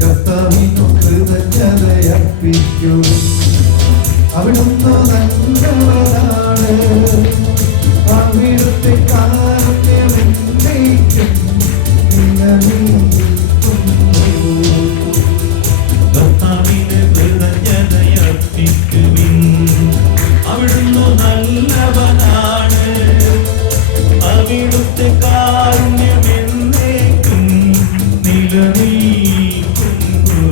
കർത്താവിനു കൃതജ്ഞതയർപ്പിക്കൂ. അവിടുന്ന് നല്ലവനാണ്. അവിടുത്തെ കാരുണ്യമെന്നേക്കും കർത്താവിന് കൃതജ്ഞതയർപ്പിക്കുവിൻ. അവിടുന്ന് നല്ലവനാണ്. അവിടുത്തെ കാരുണ്യമെന്നേക്കും നിലനിൽക്കുന്നു.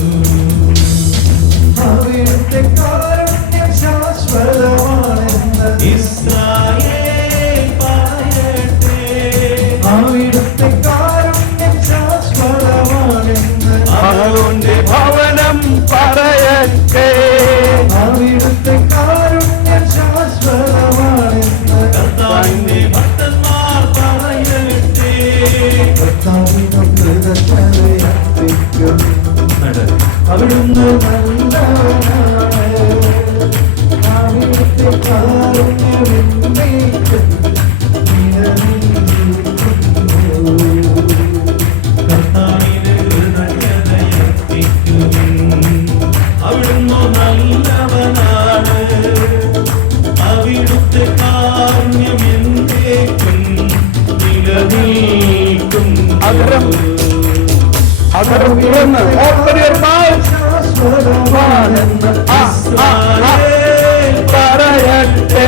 അവിടുത്തെ കാരുണ്യം ശാശ്വതമാണെന്ന് ഇസ്രായേൽ പറയട്ടെ. അവിടുത്തെ കാരുണ്യം ശാശ്വതമാണെന്ന് അവന്റെ ഭവനം പറയട്ടെ. അവിടുത്തെ കാരുണ്യം ശാശ്വതമാണെന്ന് കർത്താവിന്റെ ഭക്തന്മാർ പറയട്ടെ. കർത്താവിനു കൃതജ്ഞതയർപ്പിക്കൂ. അവിടുന്ന് നല്ലവനാണ്. അവിടുത്തെ കാരുണ്യമെന്നേക്കും നിലനിൽക്കുന്നു. കർത്താവിന് കൃതജ്ഞതയർപ്പിക്കുവിൻ. അവിടുന്ന് നല്ലവനാണ്. അവിടുത്തെ കാരുണ്യമെന്നേക്കും നിലനിൽക്കുന്നു. അകരം തുറന്ന് ഓർമ്മ ശാശ്വതമാണെന്ന് ഇസ്രായേൽ പറയട്ടെ.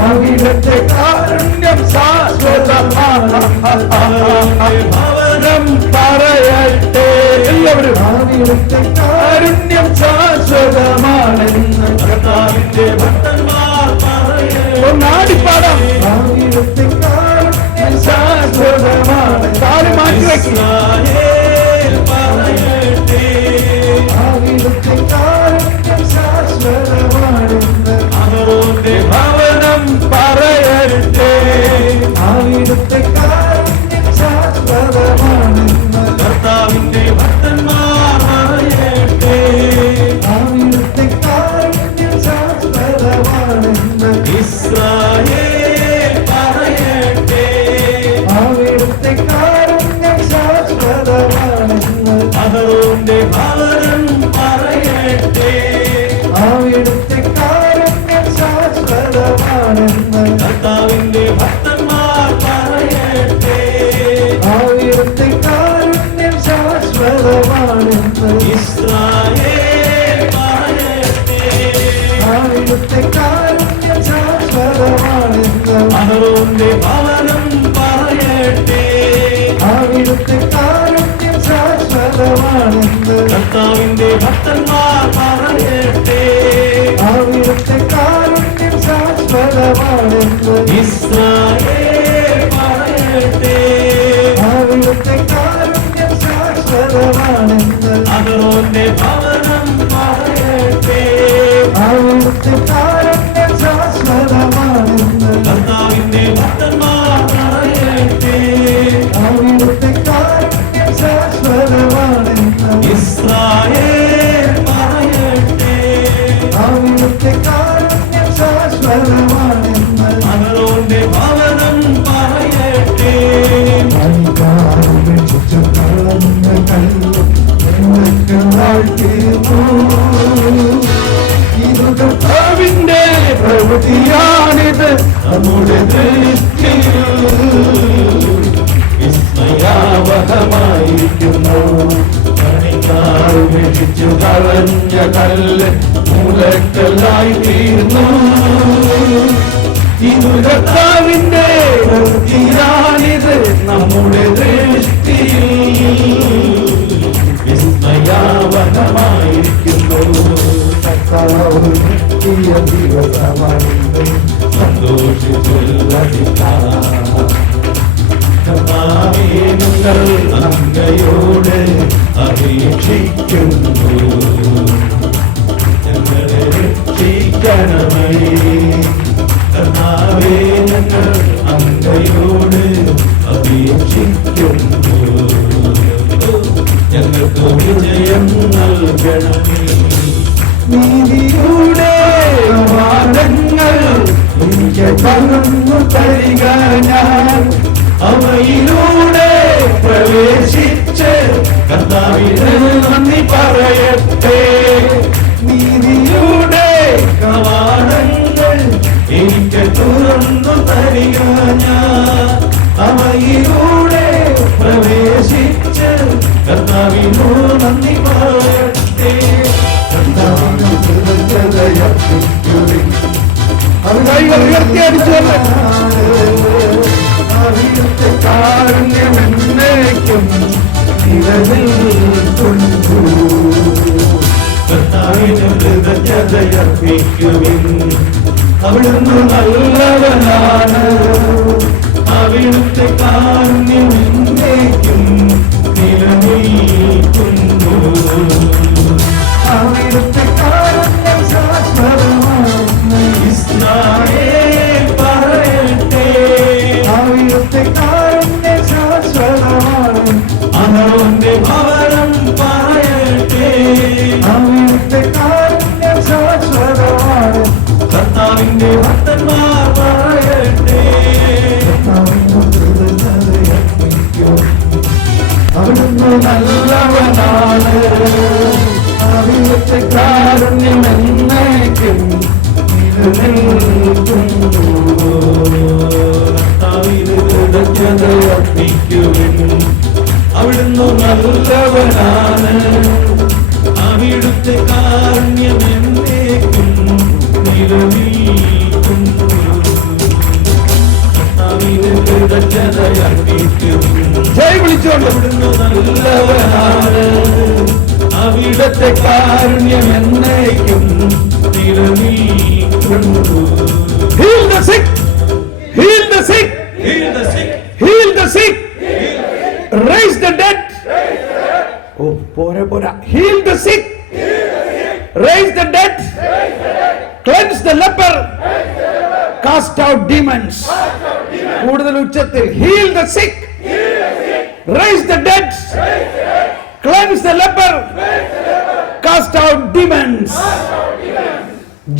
അവിടുത്തെ കാരുണ്യം ശാശ്വതമാണ്. ഭവനം പറയട്ടെ. എല്ലാവരും അവിടുത്തെ കാരുണ്യം ശാശ്വതമാണെന്ന് കർത്താവിന്റെ ഭക്തന്മാർ പറയട്ടെ. ഒന്നാടിപ്പാടാം. അവിടുത്തെ കാരുണ്യം ശാശ്വതമാണ്. കാല് മാറ്റിവെക്കും. ഇസ്രായേൽ പറയട്ടെ. അവിടുത്തെ കാരുണ്യം ശാശ്വതമാണെന്ന് അവരുടെ ഭവനം പറയട്ടെ. അവിടുത്തെ കാരുണ്യം ശാശ്വതമാണെന്ന് കർത്താവിന്റെ ഭക്തന്മാർ പറയട്ടെ. അവിടുത്തെ കാരുണ്യം ശാശ്വതമാണെന്ന് ഇസ്രായേൽ പറയട്ടെ. അവിടുത്തെ കാരുണ്യം ശാശ്വതമാണെന്ന് അവരുടെ ഭവനം പറയട്ടെ. അവിടുത്തെ കാരുണ്യം ശാശ്വതമാണെന്ന് കർത്താവിന്റെ ഭക്തന്മാർ പറയട്ടെ. അവിടുത്തെ കാരുണ്യം ശാശ്വതമാണെന്ന് ഇസ്രായേൽ പറയട്ടെ. അവിടുത്തെ കാരുണ്യം ശാശ്വതമാണെന്ന് അവരുടെ ഭവനം പറയട്ടെ. അവിടുത്തെ കാരുണ്യം ശാശ്വതമാണെന്ന് കർത്താവിന്റെ ഭക്തന്മാർ പറയട്ടെ. അവിടുത്തെ കാരുണ്യം ശാശ്വതമാണെന്ന് ഇസ്രായേൽ പറയട്ടെ. അവിടുത്തെ കാരുണ്യം ശാശ്വതമാണെന്ന് അവരുടെ ഭവനം പറയട്ടെ. അവിടുത്തെ കാരുണ്യം ശാശ്വതമാണെന്ന് കർത്താവിന്റെ ഭക്തന്മാർ പറയട്ടെ. അവിടുത്തെ കാരുണ്യം ശാശ്വതമാണെന്ന് ഇസ്രായേൽ പറയട്ടെ. അവിടുത്തെ കാരുണ്യം ശാശ്വതമാണെന്ന് അവരുടെ ഭവനം പറയട്ടെ. അധികാരം ചുറ്റുകളഞ്ഞ കല്ല് നിങ്ങൾക്ക് വാഴ്ത്തിരുന്നു. ഇത് കർത്താവിന്റെ പ്രവൃത്തിയാണിത് നമ്മുടെ ദൃഷ്ടിയിൽ വിസ്മയാവഹമായിരിക്കുന്നു. പണിക്കാർ ഉപേക്ഷിച്ചു കളഞ്ഞ കല്ല് മൂലക്കല്ലായി തീർന്നു. ഇത് കർത്താവിന്റെ പ്രവൃത്തിയാണിത് നമ്മുടെ ദൃഷ്ടിയിൽ വിസ്മയാവഹമായിരിക്കുന്നു. കർത്താവ് കിട്ടിയ ദിവസമാണിത്. കർത്താവേ, അങ്ങയോട് അപേക്ഷിക്കുന്നു. ഞങ്ങളെ രക്ഷിക്കണമേ. കർത്താവേ, ഞങ്ങൾ അങ്ങയോട് അപേക്ഷിക്കുന്നു. ഞങ്ങൾക്ക് വിജയം നൽകണമേ. നീതിയുടെ വാദങ്ങൾ എനിക്ക് പകർന്നു തരിക. ഞാൻ അവയിലൂടെ പ്രവേശിക്കും. പ്രവേശിച്ച് കർത്താവിന് നന്ദി പറയട്ടെ. നീതിയുടെ കവാടങ്ങൾ എനിക്ക് തുറന്നു തരിക, ഞാൻ അവയിലൂടെ പ്രവേശിച്ച് കർത്താവിനു നന്ദി പറയട്ടെ. കർത്താവിന് കൃതജ്ഞതയർപ്പിക്കുവിൻ. കൈകൾ ഉയർത്തി അടിച്ചോളെ. അവിടുത്തെ കാരുണ്യം എന്നേക്കും നിലനിൽക്കുന്നു. കർത്താവിന് കൃതജ്ഞതയർപ്പിക്കുവിൻ. അവിടുന്ന് നല്ലവനാണ്, അവിടുത്തെ കാരുണ്യം എന്നേക്കും നിലനിൽക്കുന്നു. അവിടുത്തെ കാരുണ്യം ശാശ്വതമാണ്. ഇസ്രായേൽ പറയട്ടെ, അവിടുത്തെ കാരുണ്യം ശാശ്വതമാണ്. അഹരോന്റെ ഭവനം പറയട്ടെ, അവിടുത്തെ കാരുണ്യം ശാശ്വതമാണ്. കർത്താവിന്റെ ഭക്തന്മാർ പറയട്ടെ. അവിടുന്ന് നല്ലവനാണ്, അവിടുത്തെ കാരുണ്യം എന്നേക്കും നിലനിൽക്കുന്നു. കർത്താവിന് കൃതജ്ഞതയർപ്പിക്കുവിൻ. അവിടുന്ന് നല്ലവനാണ്, അവിടുത്തെ കാരുണ്യം എന്നേക്കും നിലനിൽക്കുന്നു. കർത്താവിന് കൃതജ്ഞതയർപ്പിക്കുവിൻ. ജയ് വിളിച്ചോണ്ട്. അവിടുന്ന് നല്ലവനാണ്, അവിടുത്തെ കാരുണ്യം എന്നേക്കും നിലനിൽക്കുന്നു. Heal the sick. Heal the sick. Heal the sick. Heal the sick. Raise the dead. Oh, പോരാ. Heal the sick. Raise the dead. Cleanse the leper. Cast out demons. കൂടുതൽ ഉച്ചത്തിൽ. Heal the sick. Raise the dead. Cleanse the leper. Cast out demons.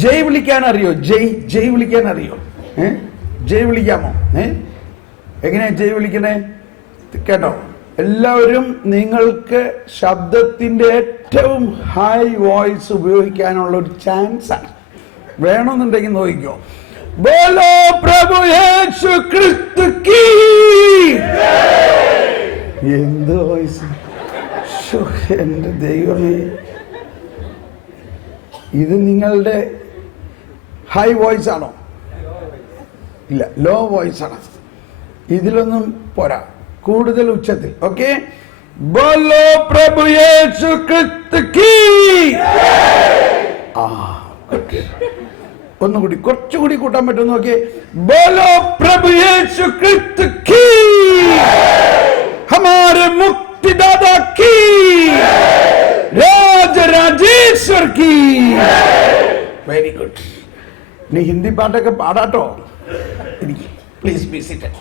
ജയ് വിളിക്കാൻ അറിയോ? ജയ് വിളിക്കാൻ അറിയോ? ജയ് വിളിക്കാമോ? എങ്ങനെയാ ജയ് വിളിക്കണേ? കേട്ടോ, എല്ലാവരും നിങ്ങൾക്ക് ശബ്ദത്തിന്റെ ഏറ്റവും ഹൈ വോയിസ് ഉപയോഗിക്കാനുള്ള ഒരു ചാൻസ് ആണ്. വേണമെന്നുണ്ടെങ്കിൽ നോക്കിക്കോ. ബോലോ പ്രഭു യേശു ക്രിസ്തു കീ. എന്ത് വോയിസ്! എന്റെ ദൈവമേ, ഇത് നിങ്ങളുടെ ഹൈ വോയിസ് ആണോ? ഇല്ല, ലോ വോയിസ് ആണ്. ഇതിലൊന്നും പോരാ, കൂടുതൽ ഉച്ചത്തിൽ. ഓക്കെ, ബോലോ പ്രഭു യേശു ക്രിസ്തു കീ. ഒന്നുകൂടി, കുറച്ചുകൂടി കൂട്ടാൻ പറ്റും നോക്കിയേ. ബോലോ പ്രഭു യേശു ക്രിസ്തു കീ. ഹമാരെ മുക്തിദാതാ കീ. രാജരാജേശ്വർ കീ. Very good. നീ ഹിന്ദി പാട്ടൊക്കെ പാടാട്ടോ. Please be seated.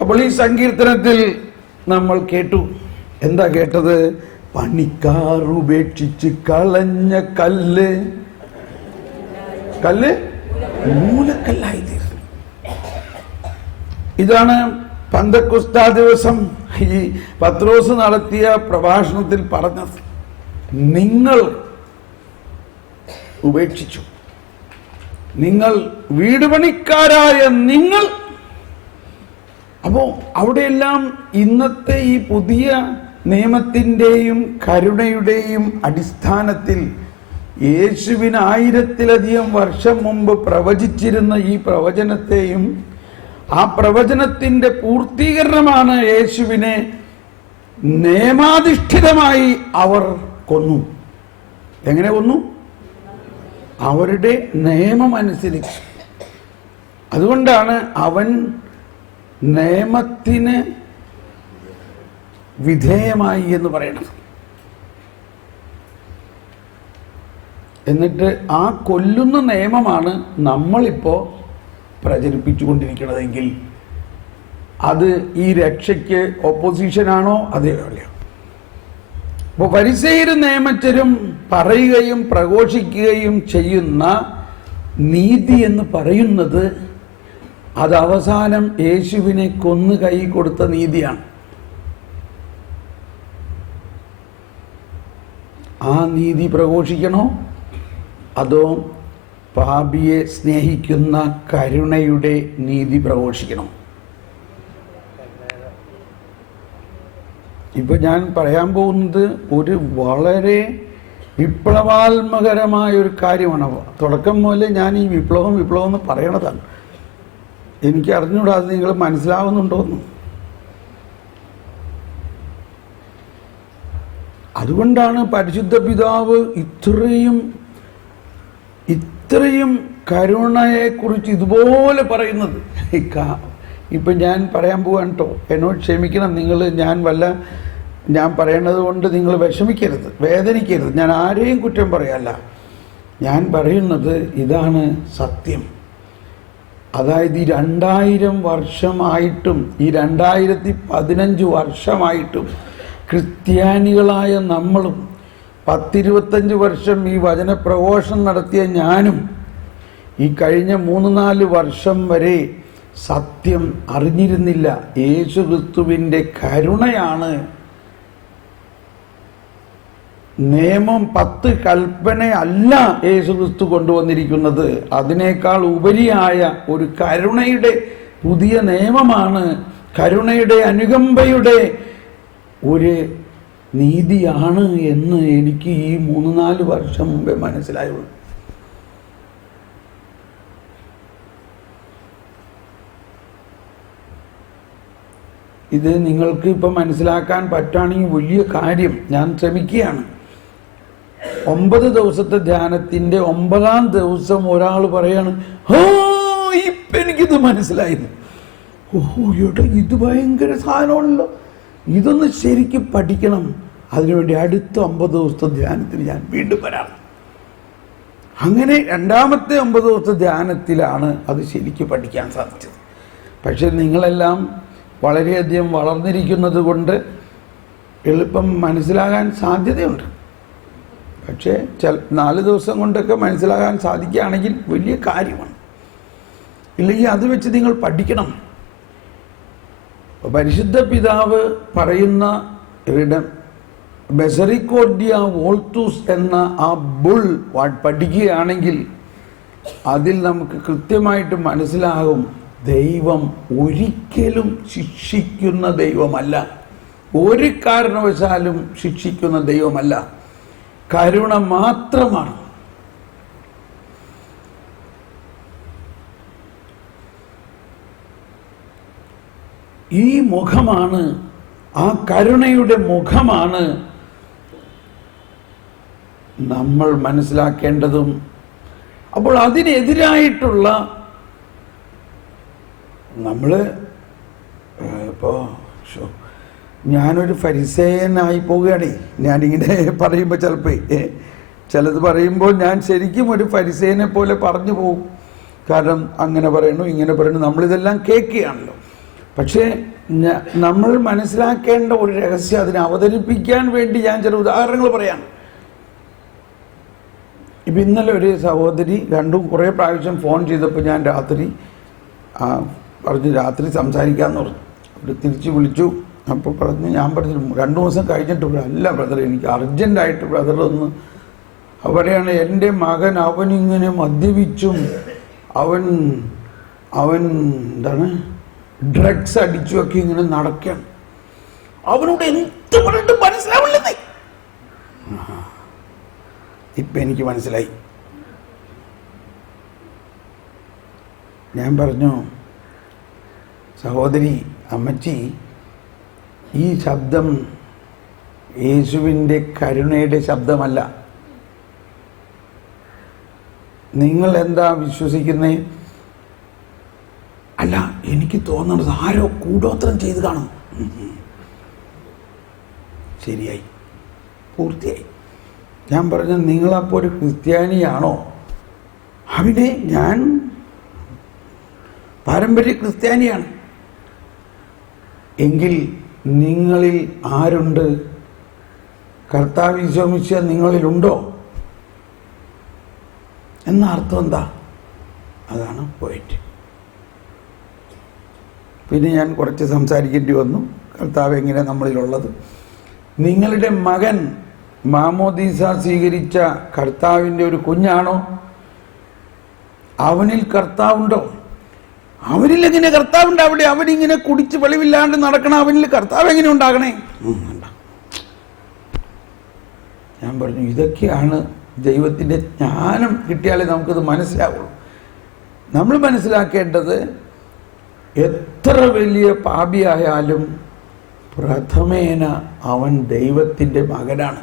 അപ്പോൾ ഈ സങ്കീർത്തനത്തിൽ നമ്മൾ കേട്ടു. എന്താ കേട്ടത്? പണിക്കാർ ഉപേക്ഷിച്ച് കളഞ്ഞ കല്ല് മൂലക്കല്ലായി തീർന്നു. ഇതാണ് പന്തക്കുസ്താ ദിവസം ഈ പത്രോസ് നടത്തിയ പ്രഭാഷണത്തിൽ പറഞ്ഞത്. നിങ്ങൾ ഉപേക്ഷിച്ചു, നിങ്ങൾ വീട് പണിക്കാരായ നിങ്ങൾ. അപ്പോ അവിടെയെല്ലാം ഇന്നത്തെ ഈ പുതിയ നിയമത്തിൻ്റെയും കരുണയുടെയും അടിസ്ഥാനത്തിൽ യേശുവിന് 1000-ലധികം വർഷം മുമ്പ് പ്രവചിച്ചിരുന്ന ഈ പ്രവചനത്തെയും ആ പ്രവചനത്തിൻ്റെ പൂർത്തീകരണമാണ് യേശുവിനെ നിയമാധിഷ്ഠിതമായി അവർ കൊന്നു. എങ്ങനെ കൊന്നു? അവരുടെ നിയമം അനുസരിച്ച്. അതുകൊണ്ടാണ് അവൻ നിയമത്തിന് വിധേയമായി എന്ന് പറയുന്നത്. എന്നിട്ട് ആ കൊല്ലുന്ന നിയമമാണ് നമ്മളിപ്പോൾ പ്രചരിപ്പിച്ചുകൊണ്ടിരിക്കുന്നതെങ്കിൽ അത് ഈ രക്ഷയ്ക്ക് ഓപ്പോസിഷനാണോ? അതേപോലെ. അപ്പോൾ ഫരിസേയരും നിയമജ്ഞരും പറയുകയും പ്രഘോഷിക്കുകയും ചെയ്യുന്ന നീതി എന്ന് പറയുന്നത് അത് അവസാനം യേശുവിനെ കൊന്നു കൈ കൊടുത്ത നീതിയാണ്. ആ നീതി പ്രഘോഷിക്കണോ അതോ പാപിയെ സ്നേഹിക്കുന്ന കരുണയുടെ നീതി പ്രഘോഷിക്കണം? ഇപ്പൊ ഞാൻ പറയാൻ പോകുന്നത് ഒരു വളരെ വിപ്ലവാത്മകരമായ ഒരു കാര്യമാണ്. തുടക്കം മുതലേ ഞാൻ ഈ വിപ്ലവം എന്ന് പറയണതാണ്. എനിക്ക് അറിഞ്ഞൂടാ അത് നിങ്ങൾ മനസ്സിലാവുന്നുണ്ടോന്ന്. അതുകൊണ്ടാണ് പരിശുദ്ധ പിതാവ് ഇത്രയും കരുണയെക്കുറിച്ച് ഇതുപോലെ പറയുന്നത്. ഇപ്പം ഞാൻ പറയാൻ പോവാൻ കേട്ടോ, എന്നോട് ക്ഷമിക്കണം നിങ്ങൾ. ഞാൻ പറയണത് കൊണ്ട് നിങ്ങൾ വിഷമിക്കരുത്, വേദനിക്കരുത്. ഞാൻ ആരെയും കുറ്റം പറയല്ല. ഞാൻ പറയുന്നത് ഇതാണ് സത്യം. അതായത് ഈ 2000 വർഷമായിട്ടും ഈ 2015 വർഷമായിട്ടും ക്രിസ്ത്യാനികളായ നമ്മളും 10-25 വർഷം ഈ വചനപ്രഘോഷണം നടത്തിയ ഞാനും ഈ കഴിഞ്ഞ 3-4 വർഷം വരെ സത്യം അറിഞ്ഞിരുന്നില്ല. യേശുക്രിസ്തുവിൻ്റെ കരുണയാണ്. നിയമം 10 കൽപ്പനയല്ല യേശുക്രിസ്തു കൊണ്ടുവന്നിരിക്കുന്നത്. അതിനേക്കാൾ ഉപരിയായ ഒരു കരുണയുടെ പുതിയ നിയമമാണ്, കരുണയുടെ അനുകമ്പയുടെ ഒരു നീതിയാണ് എന്ന് എനിക്ക് ഈ 3-4 വർഷം മുമ്പേ മനസ്സിലായുള്ളൂ. ഇത് നിങ്ങൾക്ക് ഇപ്പം മനസ്സിലാക്കാൻ പറ്റുകയാണെങ്കിൽ വലിയ കാര്യം. ഞാൻ ശ്രമിക്കുകയാണ്. 9 ദിവസത്തെ ധ്യാനത്തിൻ്റെ 9-ാം ദിവസം ഒരാൾ പറയാണ്, ഇപ്പം എനിക്കിത് മനസ്സിലായിരുന്നു. ഇത് ഭയങ്കര സാധനമാണല്ലോ, ഇതൊന്ന് ശരിക്കും പഠിക്കണം. അതിനുവേണ്ടി അടുത്ത 9 ദിവസത്തെ ധ്യാനത്തിന് ഞാൻ വീണ്ടും വരാം. അങ്ങനെ 2-ാമത്തെ 9 ദിവസത്തെ ധ്യാനത്തിലാണ് അത് ശരിക്കും പഠിക്കാൻ സാധിച്ചത്. പക്ഷെ നിങ്ങളെല്ലാം വളരെയധികം വളർന്നിരിക്കുന്നത് കൊണ്ട് എളുപ്പം മനസ്സിലാകാൻ സാധ്യതയുണ്ട്. പക്ഷേ 4 ദിവസം കൊണ്ടൊക്കെ മനസ്സിലാകാൻ സാധിക്കുകയാണെങ്കിൽ വലിയ കാര്യമാണ്. ഇല്ലെങ്കിൽ അത് വെച്ച് നിങ്ങൾ പഠിക്കണം. പരിശുദ്ധ പിതാവ് പറയുന്ന ബെസറിക്കോർഡിയ വോൾത്തൂസ് എന്ന ആ ബുൾ പഠിക്കുകയാണെങ്കിൽ അതിൽ നമുക്ക് കൃത്യമായിട്ട് മനസ്സിലാകും, ദൈവം ഒരിക്കലും ശിക്ഷിക്കുന്ന ദൈവമല്ല, ഒരു കാരണവശാലും ശിക്ഷിക്കുന്ന ദൈവമല്ല, കരുണ മാത്രമാണ്. ഈ മുഖമാണ്, ആ കരുണയുടെ മുഖമാണ് നമ്മൾ മനസ്സിലാക്കേണ്ടതും. അപ്പോൾ അതിനെതിരായിട്ടുള്ള നമ്മൾ ഇപ്പോൾ ഞാനൊരു ഫരിസേയനായി പോവുകയാണേ. ഞാനിങ്ങനെ പറയുമ്പോൾ ചിലത് പറയുമ്പോൾ ഞാൻ ശരിക്കും ഒരു ഫരിസേയനെ പോലെ പറഞ്ഞു പോകും. കാരണം അങ്ങനെ പറയണു ഇങ്ങനെ പറയണു, നമ്മളിതെല്ലാം കേൾക്കുകയാണല്ലോ. പക്ഷേ നമ്മൾ മനസ്സിലാക്കേണ്ട ഒരു രഹസ്യം അതിനെ അവതരിപ്പിക്കാൻ വേണ്ടി ഞാൻ ചില ഉദാഹരണങ്ങൾ പറയാം. ഇപ്പം ഇന്നലെ ഒരു സഹോദരി കുറേ പ്രാവശ്യം ഫോൺ ചെയ്തപ്പോൾ ഞാൻ രാത്രി സംസാരിക്കാമെന്ന് പറഞ്ഞു. അവർ തിരിച്ച് വിളിച്ചു. അപ്പോൾ ഞാൻ പറഞ്ഞു 2 ദിവസം കഴിഞ്ഞിട്ട് അല്ല ബ്രദർ, എനിക്ക് അർജൻറ്റായിട്ട് ബ്രദർ ഒന്ന് അവിടെയാണ് എൻ്റെ മകൻ, അവനിങ്ങനെ മദ്യപിച്ചും അവൻ എന്താണ് ഡ്രഗ്സ് അടിച്ചുമൊക്കെ ഇങ്ങനെ നടക്കുകയാണ്. അവനോട് എന്ത് പറഞ്ഞിട്ട് മനസ്സിലാവില്ലെന്നേ. ഇപ്പം എനിക്ക് മനസ്സിലായി. ഞാൻ പറഞ്ഞു, സഹോദരി, അമ്മച്ചി, ഈ ശബ്ദം യേശുവിൻ്റെ കരുണയുടെ ശബ്ദമല്ല. നിങ്ങൾ എന്താ വിശ്വസിക്കുന്നേ? അല്ല, എനിക്ക് തോന്നുന്നത് ആരോ കൂടോത്രം ചെയ്ത് കാണും. ശരിയായി, പൂർത്തിയായി. ഞാൻ പറഞ്ഞു, നിങ്ങളപ്പോൾ ഒരു ക്രിസ്ത്യാനിയാണോ? അവിടെ ഞാൻ പാരമ്പര്യ ക്രിസ്ത്യാനിയാണ്. എങ്കിൽ നിങ്ങളിൽ ആരുണ്ട്? കർത്താവ് ഈശോ മിശിഹാ നിങ്ങളിലുണ്ടോ എന്ന അർത്ഥം എന്താ? അതാണ് പോയിന്റ്. പിന്നെ ഞാൻ കുറച്ച് സംസാരിക്കേണ്ടി വന്നു. കർത്താവ് എങ്ങനെ നമ്മളിലുള്ളത്. നിങ്ങളുടെ മകൻ മാമോദീസ സ്വീകരിച്ച കർത്താവിൻ്റെ ഒരു കുഞ്ഞാണോ? അവനിൽ കർത്താവുണ്ടോ? അവനിൽ എങ്ങനെ കർത്താവുണ്ട്? അവിടെ അവനിങ്ങനെ കുടിച്ച് വെളിവില്ലാണ്ട് നടക്കണം. അവനിൽ കർത്താവ് എങ്ങനെ ഉണ്ടാകണേ? ഞാൻ പറഞ്ഞു, ഇതൊക്കെയാണ് ദൈവത്തിൻ്റെ ജ്ഞാനം കിട്ടിയാലേ നമുക്കത് മനസ്സിലാവുള്ളൂ. നമ്മൾ മനസ്സിലാക്കേണ്ടത്, എത്ര വലിയ പാപിയായാലും പ്രഥമേന അവൻ ദൈവത്തിൻ്റെ മകനാണ്.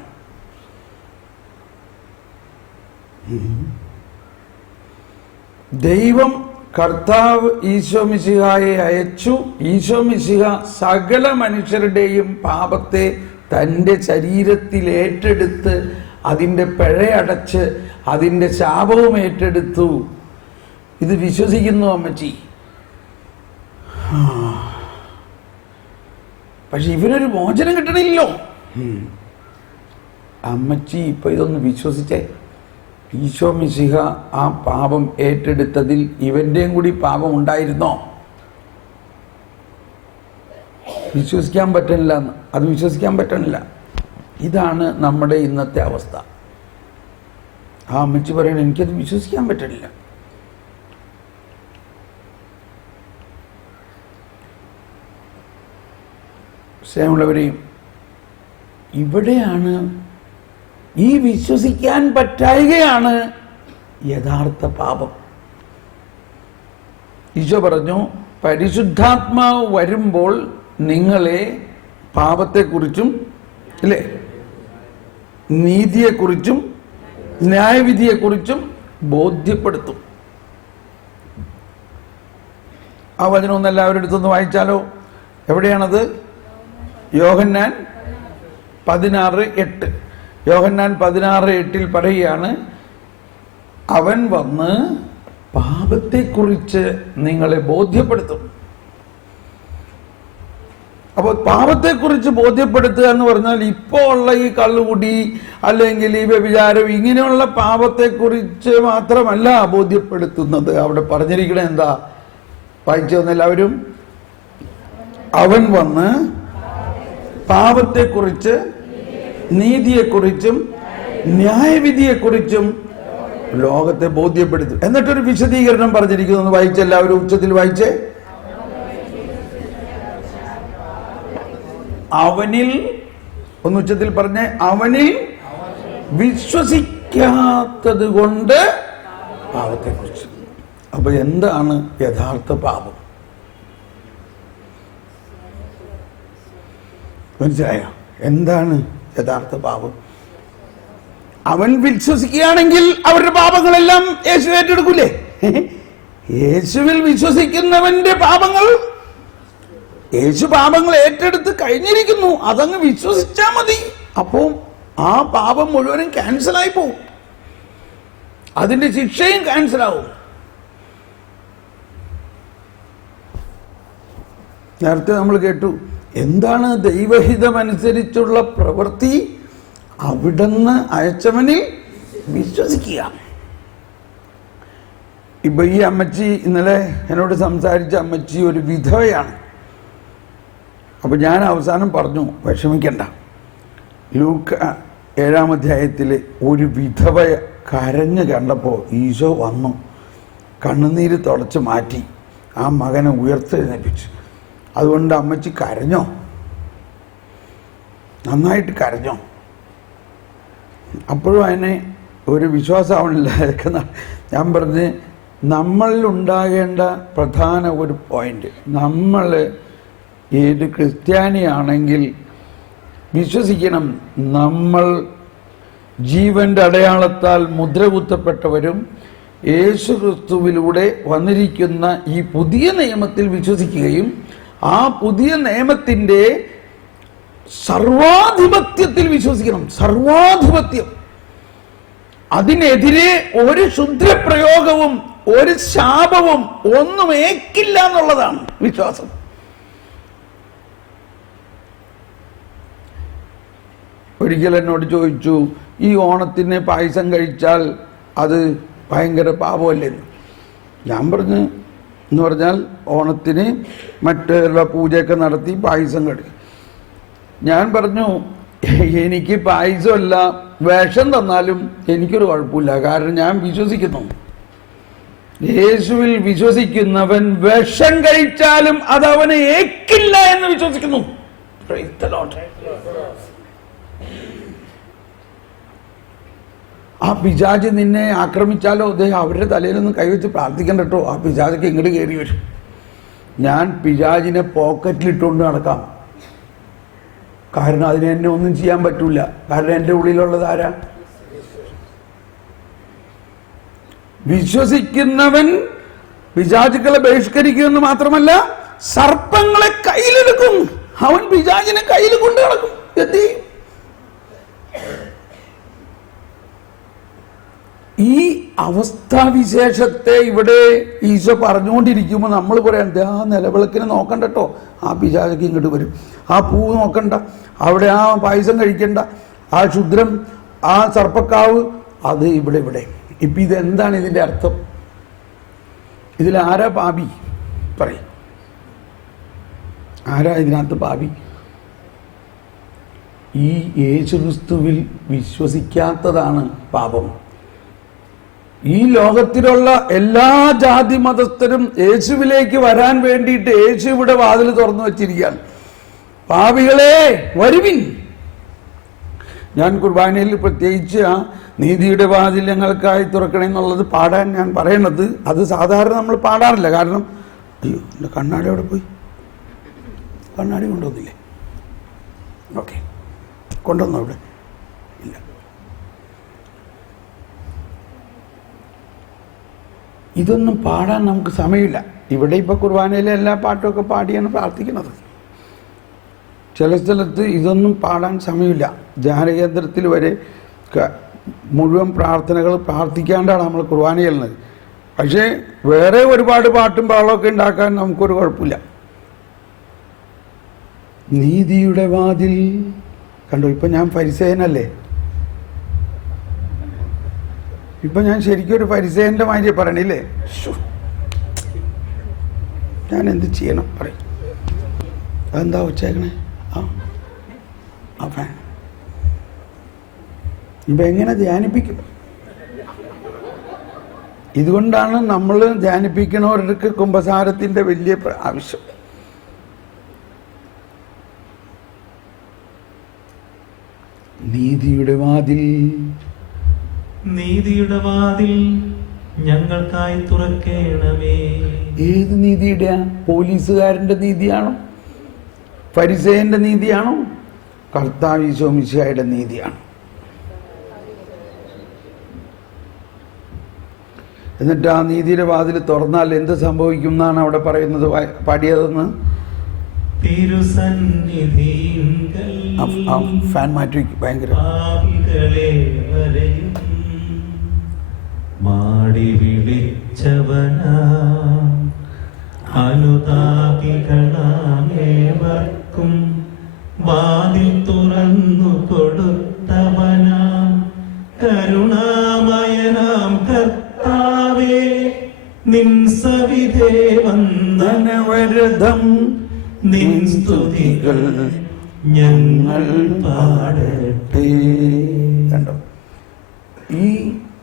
ദൈവം കർത്താവ് ഈശോ മിശിഹായെ അയച്ചു. ഈശോ മിശിഹ സകല മനുഷ്യരുടെയും പാപത്തെ തൻ്റെ ശരീരത്തിൽ ഏറ്റെടുത്ത് അതിൻ്റെ പിഴയടച്ച് അതിൻ്റെ ശാപവും ഏറ്റെടുത്തു. ഇത് വിശ്വസിക്കുന്നു അമ്മച്ചി. പക്ഷെ ഇവരൊരു മോചനം കിട്ടണില്ലല്ലോ. അമ്മച്ചി ഇപ്പൊ ഇതൊന്ന് വിശ്വസിച്ചേ. ഈശോ മിശിഹ ആ പാപം ഏറ്റെടുത്തതിൽ ഇവന്റെയും കൂടി പാപം ഉണ്ടായിരുന്നോ? വിശ്വസിക്കാൻ പറ്റണില്ല. അത് വിശ്വസിക്കാൻ പറ്റണില്ല. ഇതാണ് നമ്മുടെ ഇന്നത്തെ അവസ്ഥ. ആ അമ്മച്ചി പറയണ എനിക്കത് വിശ്വസിക്കാൻ പറ്റണില്ല. സ്നേഹമുള്ളവരെയും, ഇവിടെയാണ് ഈ വിശ്വസിക്കാൻ പറ്റായികയാണ് യഥാർത്ഥ പാപം. ഈശോ പറഞ്ഞു, പരിശുദ്ധാത്മാവ് വരുമ്പോൾ നിങ്ങളെ പാപത്തെക്കുറിച്ചും അല്ലേ, നീതിയെക്കുറിച്ചും ന്യായവിധിയെക്കുറിച്ചും ബോധ്യപ്പെടുത്തും. ആ വചനം ഒന്ന് എല്ലാവരുടെ അടുത്തൊന്ന് വായിച്ചാലോ? എവിടെയാണത്? യോഹന്നാൻ 16:8. യോഹന്നാൻ 16:8 പറയുകയാണ്, അവൻ വന്ന് പാപത്തെക്കുറിച്ച് നിങ്ങളെ ബോധ്യപ്പെടുത്തും. അപ്പോൾ പാപത്തെക്കുറിച്ച് ബോധ്യപ്പെടുത്തുക എന്ന് പറഞ്ഞാൽ ഇപ്പോൾ ഉള്ള ഈ കള്ളുകുടി അല്ലെങ്കിൽ ഈ വ്യഭിചാരം ഇങ്ങനെയുള്ള പാപത്തെക്കുറിച്ച് മാത്രമല്ല ബോധ്യപ്പെടുത്തുന്നത്. അവിടെ പറഞ്ഞിരിക്കണ എന്താ? വായിച്ചു വന്ന എല്ലാവരും. അവൻ വന്ന് പാപത്തെക്കുറിച്ച് നീതിയെക്കുറിച്ചും ന്യായവിധിയെക്കുറിച്ചും ലോകത്തെ ബോധ്യപ്പെടുത്തും. എന്നിട്ടൊരു വിശദീകരണം പറഞ്ഞിരിക്കുന്നു. വായിച്ച എല്ലാവരും ഉച്ചത്തിൽ വായിച്ചേ. അവനിൽ, ഒന്ന് ഉച്ചത്തിൽ പറഞ്ഞേ, അവനിൽ വിശ്വസിക്കാത്തത് കൊണ്ട് പാപത്തെക്കുറിച്ച്. അപ്പൊ എന്താണ് യഥാർത്ഥ പാപം? മനസ്സിലായോ? എന്താണ് യഥാർത്ഥ പാപം? അവൻ വിശ്വസിക്കുകയാണെങ്കിൽ അവരുടെ പാപങ്ങളെല്ലാം യേശു ഏറ്റെടുക്കൂലേ? യേശുവിൽ വിശ്വസിക്കുന്നവന്റെ പാപങ്ങൾ, യേശു പാപങ്ങൾ ഏറ്റെടുത്ത് കഴിഞ്ഞിരിക്കുന്നു. അതങ്ങ് വിശ്വസിച്ചാൽ മതി. അപ്പോൾ ആ പാപം മുഴുവനും ക്യാൻസലായി പോവും. അതിന്റെ ശിക്ഷയും ക്യാൻസലാവും. നേരത്തെ നമ്മൾ കേട്ടു, എന്താണ് ദൈവഹിതമനുസരിച്ചുള്ള പ്രവൃത്തി? അവിടുന്ന് അയച്ചവനിൽ വിശ്വസിക്കുക. ഇപ്പൊ ഈ അമ്മച്ചി, ഇന്നലെ എന്നോട് സംസാരിച്ച അമ്മച്ചി ഒരു വിധവയാണ്. അപ്പൊ ഞാൻ അവസാനം പറഞ്ഞു, വിഷമിക്കണ്ട, ലൂക്ക 7-ാം അധ്യായത്തിൽ ഒരു വിധവ കരഞ്ഞു കണ്ടപ്പോൾ ഈശോ വന്നു കണ്ണുനീര് തുടച്ച് മാറ്റി ആ മകനെ ഉയർത്തെഴുന്നേൽപ്പിച്ചു. അതുകൊണ്ട് അമ്മച്ചി കരഞ്ഞോ? നന്നായിട്ട് കരഞ്ഞോ? അപ്പോഴും അതിനെ ഒരു വിശ്വാസമാവണില്ല. ഞാൻ പറഞ്ഞ്, നമ്മളിൽ ഉണ്ടാകേണ്ട പ്രധാന ഒരു പോയിന്റ്, നമ്മൾ ഏത് ക്രിസ്ത്യാനിയാണെങ്കിൽ വിശ്വസിക്കണം, നമ്മൾ ജീവന്റെ അടയാളത്താൽ മുദ്ര കുത്തപ്പെട്ടവരും യേശു ക്രിസ്തുവിലൂടെ വന്നിരിക്കുന്ന ഈ പുതിയ നിയമത്തിൽ വിശ്വസിക്കുകയും ആ പുതിയ നിയമത്തിൻ്റെ സർവാധിപത്യത്തിൽ വിശ്വസിക്കണം. സർവാധിപത്യം, അതിനെതിരെ ഒരു ക്ഷുദ്രപ്രയോഗവും ഒരു ശാപവും ഒന്നും ഏക്കില്ല എന്നുള്ളതാണ് വിശ്വാസം. ഒരിക്കൽ എന്നോട് ചോദിച്ചു, ഈ ഓണത്തിന് പായസം കഴിച്ചാൽ അത് ഭയങ്കര പാപമല്ലെന്ന്. ഞാൻ പറഞ്ഞു, എന്ന് പറഞ്ഞാൽ ഓണത്തിന് മറ്റുള്ള പൂജയൊക്കെ നടത്തി പായസം കഴിക്കും. ഞാൻ പറഞ്ഞു, എനിക്ക് പായസമല്ല വിഷം തന്നാലും എനിക്കൊരു കുഴപ്പമില്ല. കാരണം ഞാൻ വിശ്വസിക്കുന്നു, യേശുവിൽ വിശ്വസിക്കുന്നവൻ വിഷം കഴിച്ചാലും അത് അവനെ ഏക്കില്ല എന്ന് വിശ്വസിക്കുന്നു. Praise the Lord. ആ പിശാച് നിന്നെ ആക്രമിച്ചാലോ അവരുടെ തലയിലൊന്നും കൈവച്ച് പ്രാർത്ഥിക്കണ്ട കേട്ടോ. ആ പിശാചൊക്കെ ഇങ്ങോട്ട് കയറി വരും. ഞാൻ പിശാചിനെ പോക്കറ്റിലിട്ടുകൊണ്ട് നടക്കാം. കാരണം അതിന് എന്നെ ഒന്നും ചെയ്യാൻ പറ്റൂല. കാരണം എൻ്റെ ഉള്ളിലുള്ളത് ആരാ? വിശ്വസിക്കുന്നവൻ പിശാചുക്കളെ ബഹിഷ്കരിക്കുമെന്ന് മാത്രമല്ല, സർപ്പങ്ങളെ കയ്യിലെടുക്കും. അവൻ പിശാചിനെ കയ്യിൽ കൊണ്ടു നടക്കും. എത്തി ഈ അവസ്ഥാവിശേഷത്തെ ഇവിടെ ഈശോ പറഞ്ഞുകൊണ്ടിരിക്കുമ്പോൾ നമ്മൾ പറയാൻ, ആ നിലവിളക്കിനെ നോക്കണ്ട കേട്ടോ, ആ പിശാചൊക്കെ ഇങ്ങോട്ട് വരും. ആ പൂ നോക്കണ്ട, അവിടെ ആ പായസം കഴിക്കണ്ട, ആ ക്ഷുദ്രം, ആ സർപ്പക്കാവ്, അത് ഇവിടെ ഇവിടെ. ഇപ്പം ഇതെന്താണ് ഇതിൻ്റെ അർത്ഥം? ഇതിലാരാ പാപി? പറയും, ആരാ ഇതിനകത്ത് പാപി? ഈ യേശുക്രിസ്തുവിൽ വിശ്വസിക്കാത്തതാണ് പാപം. ഈ ലോകത്തിലുള്ള എല്ലാ ജാതി മതസ്ഥരും യേശുവിലേക്ക് വരാൻ വേണ്ടിയിട്ട് യേശു ഇവിടെ വാതിൽ തുറന്നു വച്ചിരിക്കുകയാണ്. പാപികളെ വരുവിൻ. ഞാൻ കുർബാനയിൽ പ്രത്യേകിച്ച് ആ നീതിയുടെ വാതിൽ ഞങ്ങൾക്കായി തുറക്കണമെന്നുള്ളത് പാടാൻ ഞാൻ പറയണത്, അത് സാധാരണ നമ്മൾ പാടാറില്ല. കാരണം അയ്യോ എൻ്റെ കണ്ണാടി അവിടെ പോയി, കണ്ണാടി കൊണ്ടുവന്നില്ലേ? ഓക്കെ, കൊണ്ടുവന്നോ? ഇവിടെ ഇല്ല. ഇതൊന്നും പാടാൻ നമുക്ക് സമയമില്ല. ഇവിടെ ഇപ്പോൾ കുർബാനയിലെ എല്ലാ പാട്ടുമൊക്കെ പാടിയാണ് പ്രാർത്ഥിക്കുന്നത്. ചില സ്ഥലത്ത് ഇതൊന്നും പാടാൻ സമയമില്ല. ധ്യാനകേന്ദ്രത്തിൽ വരെ മുഴുവൻ പ്രാർത്ഥനകൾ പ്രാർത്ഥിക്കാണ്ടാണ് നമ്മൾ കുർബാന ചെയ്യുന്നത്. പക്ഷേ വേറെ ഒരുപാട് പാട്ടും പാളമൊക്കെ ഉണ്ടാക്കാൻ നമുക്കൊരു കുഴപ്പമില്ല. നീതിയുടെ വാതിൽ കണ്ടോ? ഇപ്പം ഞാൻ ഫരിസേയനല്ലേ? ഇപ്പം ഞാൻ ശരിക്കും ഒരു ഫരിസേയൻ്റെ മാതിരി പറയണില്ലേ? ഞാൻ എന്ത് ചെയ്യണം പറയും? അതെന്താ വെച്ചേക്കണേ? ആ ഫാൻ ഇപ്പം എങ്ങനെ ധ്യാനിപ്പിക്കും? ഇതുകൊണ്ടാണ് നമ്മൾ ധ്യാനിപ്പിക്കണവർക്ക് കുമ്പസാരത്തിൻ്റെ വലിയ ആവശ്യം. നീതിയുടെ വാതിൽ, നീതിയുടെ വാതിൽ ഞങ്ങൾക്കായി തുറക്കേണമേ. ഏത് നീതിയുടെ? പോലീസുകാരൻ്റെ നീതിയാണോ? ഫരിസേയൻ്റെ നീതിയാണോ? കർത്താവ് ഈശോ മിശിഹായുടെ നീതിയാണ്. എന്നിട്ട് ആ നീതിയുടെ വാതിൽ തുറന്നാൽ എന്ത് സംഭവിക്കും എന്നാണ് അവിടെ പറയുന്നത്, പാടിയതെന്ന്? ഫാൻ മാറ്റി ഭയങ്കര മാടി വിളിച്ചവനാ അനുതാപികളാമേവർക്കും വാതിൽ തുറന്നു കൊടുത്തവനാ കരുണാമയനാം കർത്താവേ നിൻ സവിധേ വന്ദനവരദം നിൻ സ്തുതികൾ ഞങ്ങൾ പാടട്ടെ. കണ്ടോ? ഈ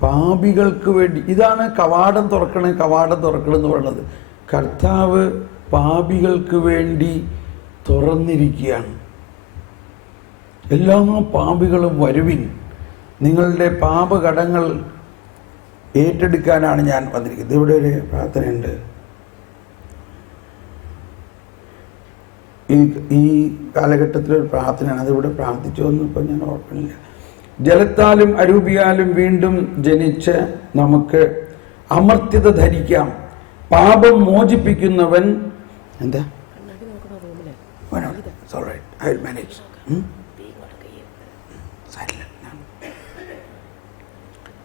പാപികൾക്ക് വേണ്ടി ഇതാണ് കവാടം തുറക്കണേ, കവാടം തുറക്കണം എന്ന് പറയുന്നത്. കർത്താവ് പാപികൾക്ക് വേണ്ടി തുറന്നിരിക്കുകയാണ്. എല്ലാ പാപികളും വരുവിൻ, നിങ്ങളുടെ പാപകടങ്ങൾ ഏറ്റെടുക്കാനാണ് ഞാൻ വന്നിരിക്കുന്നത്. ഇവിടെ ഒരു പ്രാർത്ഥനയുണ്ട്. ഈ കാലഘട്ടത്തിലൊരു പ്രാർത്ഥനയാണ്, അതിവിടെ പ്രാർത്ഥിച്ചോന്നും ഇപ്പം ഞാൻ ഓർക്കുന്നില്ല. ജലത്താലും അരൂപിയാലും വീണ്ടും ജനിച്ച് നമുക്ക് അമർത്യത ധരിക്കാം. പാപം മോചിപ്പിക്കുന്നവൻ എന്താ?